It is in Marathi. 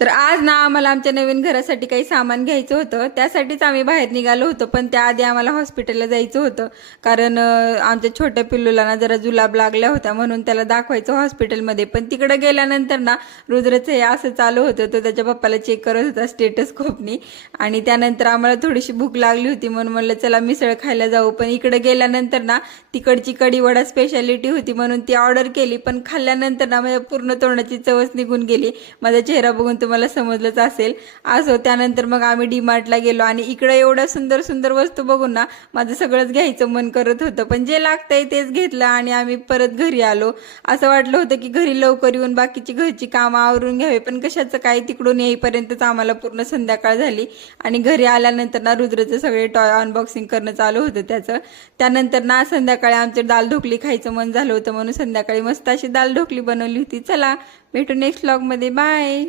तर आज ना आम्हाला आमच्या नवीन घरासाठी काही सामान घ्यायचं होतं, त्यासाठीच आम्ही बाहेर निघालो होतो. पण त्याआधी आम्हाला हॉस्पिटलला जायचं होतं, कारण आमच्या छोट्या पिल्लूला ना जरा जुलाब लागल्या होत्या, म्हणून त्याला दाखवायचं हॉस्पिटलमध्ये. पण तिकडे गेल्यानंतर ना रुद्रचं हे असं चालू होतं, तो त्याच्या पप्पाला चेक करत होता स्टेटस्कोपनी. आणि त्यानंतर आम्हाला थोडीशी भूक लागली होती, म्हणून म्हणलं चला मिसळ खायला जाऊ. पण इकडे गेल्यानंतर ना तिकडची कढी वडा स्पेशालिटी होती, म्हणून ती ऑर्डर केली. पण खाल्ल्यानंतर ना माझ्या पूर्ण तोंडाची चवच निघून गेली. माझा चेहरा बघून तुम्हाला समजलंच असेल. असो, त्यानंतर मग आम्ही डीमार्टला गेलो आणि इकडे एवढ्या सुंदर सुंदर वस्तू बघून ना माझं सगळंच घ्यायचं मन करत होतं. पण जे लागतंय तेच घेतलं आणि आम्ही परत घरी आलो. असं वाटलं होतं की घरी लवकर येऊन बाकीची घरची कामं आवरून घ्यावी, पण कशाचं काय, तिकडून येईपर्यंतच आम्हाला पूर्ण संध्याकाळ झाली. आणि घरी आल्यानंतर ना रुद्रचं सगळे टॉय अनबॉक्सिंग करणं चालू होतं त्याचं. त्यानंतर ना संध्याकाळी आमचे दाल ढोकली खायचं मन झालं होतं, म्हणून संध्याकाळी मस्त अशी दाल ढोकली बनवली होती. चला भेटू नेक्स्ट व्लॉगमध्ये. बाय.